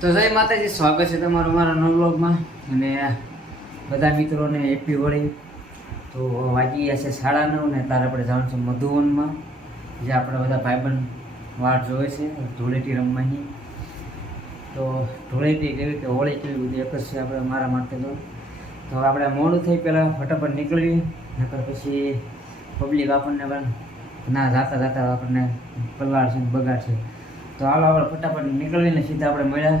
તો જય માતાજી સ્વાગત છે તમારું મારા નવ બ્લોગમાં અને બધા મિત્રોને હેપી હોળી. તો વાગી ગયા છે સાડા નવ ને તારે આપણે જવાનું છે મધુવનમાં જે આપણે બધા ભાઈબંધ વાટ જોવે છે ધૂળેટી રમવાની. તો ધૂળેટી કેવી કે હોળી કેવી બધી એક જ છે આપણે મારા માટે તો. તો આપણે મોડું થઈ પહેલાં ફટાફટ નીકળવી નકર પછી પબ્લિક આપણને પણ ના જાતા જાતા આપણને પલાળશે ને બગાડશે તો હાલો આપણે ફટાફટ નીકળીને સીધા આપણે મળ્યા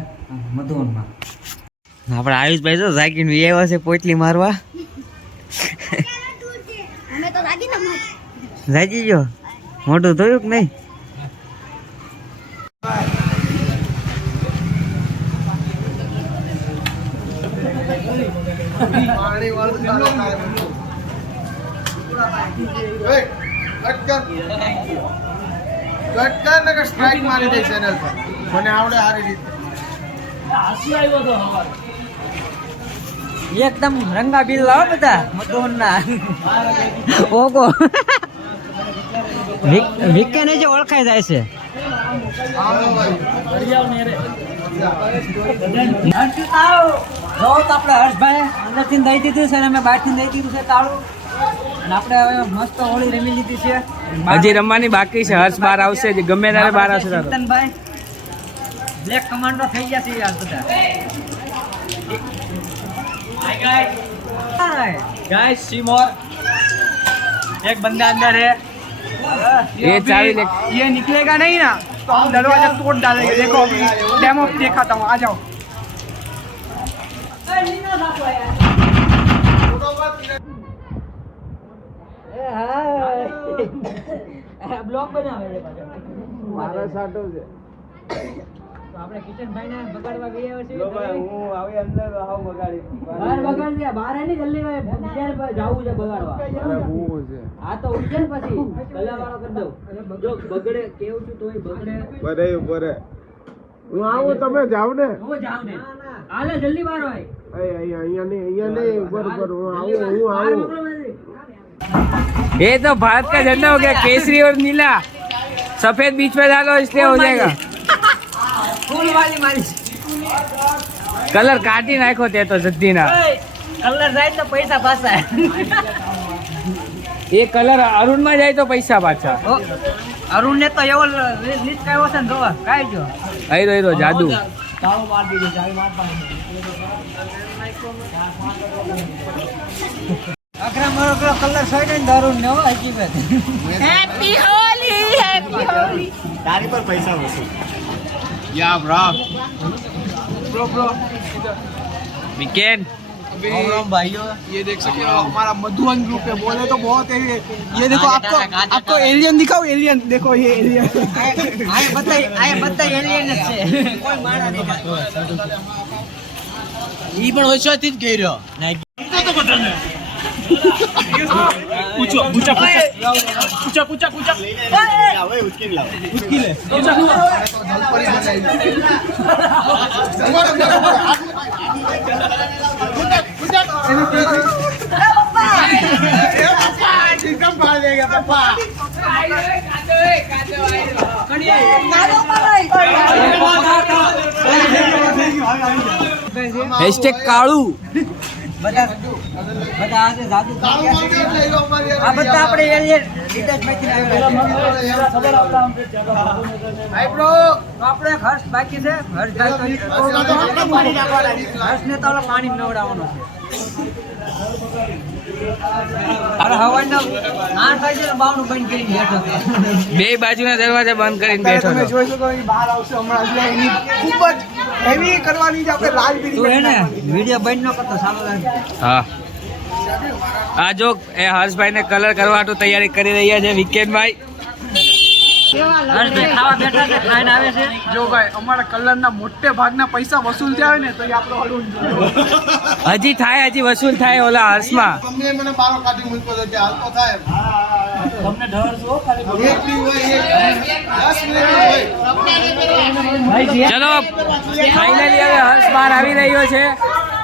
મધુવનમાં. આપણે આયુષભાઈ જો જાગીને વી આવ્યા છે પોટલી મારવા. જાગી ગયો મોટું. થયું કે નહીં? સ્ટ્રાઇક મારી દે ચેનલ પર. મને આવડે સારી રીતે. એકદમ રંગા બિલ લાવો બધા મધુવનના ઓગો. વિકેને જે ઓળખાઈ જાય છે. આપણે હર્ષભાઈ અંદરથી દઈ દીધું છે અને અમે બહારથી દઈ દીધું છે તાળું. અને આપણે હવે મસ્ત હોળી રમી લીધી છે હજી રમવાની બાકી છે હર્ષ બાર આવશે જે ગમે ત્યારે બાર આવશે તારો ચિંતનભાઈ બ્લેક કમાન્ડો થઈ ગયા છે યાર બધા હાય गाइस सीमोर एक बंदा अंदर है ये चाबी ले ये निकलेगा नहीं ना तो हम दरवाजा तोड़ डालेंगे देखो अभी डेमो दिखाता हूँ आ जाओ બ્લોક બનાવે છે પાછો. મારા સાટો છે. તો આપણે કિશનભાઈને બગાડવા ગયા છીએ હું આવી અંદર આવ બગાડી. બહાર બગાડ દે. બહાર એની જલ્દી ભાઈ. જાવું છે બગાડવા. હું છે. આ તો ઉઠે ને પછી. કલા વાળો કરી દઉં. જો બગડે કેવું છું તોય બગડે. બરે બરે હું આવું તમે જાવ ને. હું જાઉં ને. હાલે જલ્દી બહાર હોય. અહીંયા નહીં અહીંયા નહીં બરોબર હું આવું હું આવું. ये तो भारत का झंडा हो गया केसरी और नीला सफेद बीच में डालो इसलिए हो जाएगा ફૂલ વાળી મારી કલર કાઢી નાખો તે તો જદ્દીના કલર જાય તો પૈસા પાછા એ કલર અરુણ માં જાય તો પૈસા પાછા અરુણ ને તો એવો લિસ્ટ કાઢ્યો છે ને જોવા કાઢી જો અહીં રહ્યો જાદુ અઘરા મારો પેલો કલર સોય ને અરુણ ને હો હકીકત હેપી હોલી હેપી હોલી યા બ્રા वीकेंड ये देख सकते हो हमारा मधुवन ग्रुप है बोले तो बहुत है ये ये देखो आपको आपको एलियन दिखाओ एलियन देखो ये एलियन આ બધા આ બધા એલિયન જ છે કોઈ માણા દેખાતો ઈ પણ વર્ષોથી જ ગઈ રહ્યો પૂછો પૂછો પૂછો પૂછો પૂછો હેશટેગ કાળું બધા આજે જાદુ. આ બધા આપણે એલિયન આપણે હર્ષ બાકી છે. હર્ષભાઈ તો પાણી નવડાવવાનો છે. ને બે બાજુના દરવાજા બંધ કરીને બેઠો તમે જોઈ શકો બહાર આવશે હમણાં ખૂબ જ હેવી કરવાની છે આપણે લાલ એને વીડિયો બંધ ન કરતો સારો લાગે. હા. આ જો એ હર્ષભાઈ ને કલર કરવા તૈયારી કરી રહ્યા છે વિકેન્ડભાઈ ખાવા બેઠા છે ખાઈને આવે છે. જો ભાઈ અમારા કલરના મોટે ભાગના પૈસા વસૂલ થયા ને તો એ આપણો હલવું હજી થાય હજી વસૂલ થાય ઓલા હર્ષમાં. તમને મને બારો કાઢી મૂકો તો જે હાલતો થાય. તમને ડર છો ખાલી એક બી હોય એક દસ મિનિટ હોય. ચલો. ફાઇનલી હવે હર્ષ બહાર આવી રહ્યો છે.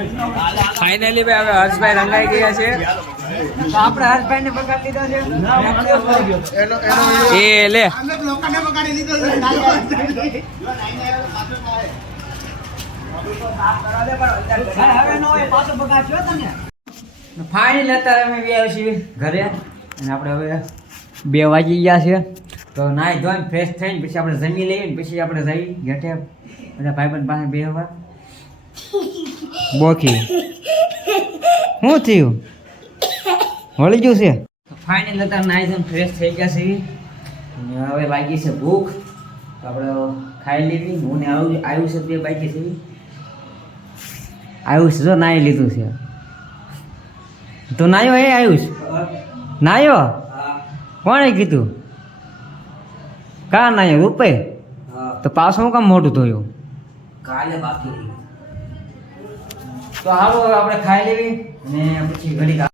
ફાઇનલી ભાઈ હવે હર્ષભાઈ રંગાઈ ગયા છે. આપણે હર્ષભાઈ ને પગાર લીધો છે. એ લે. ફાઇનલ અત્યારે અમે ગયા છીએ ઘરે. અને આપણે હવે બે વાગી ગયા છે. તો નાહી ધોઈને ફ્રેશ થઈને પછી આપણે જમી લઈએ ને પછી આપણે જઈ ઘેટે બધા ભાઈબંધ પાસે બેહવા. બોખી. શું થયું? વળી ગયું છે? ફાઇનલ હતા નાહી જમ ફ્રેશ થઈ ગયા છે હવે બાકી છે ભૂખ. તો આપણે ખાઈ લેવી હું ને આવ્યું આવ્યું છે બે બાકી છે. આવ્યું છે જો નાઈ લીધું છે. તો નાયો એ આયુષ નાયો? કોણે કીધું? કા નાયો? રૂપે? તો પાછું કામ મોટું થયું કાલે બાકી તો હાલો આપણે ખાઈ લેવી અને પછી ઘડી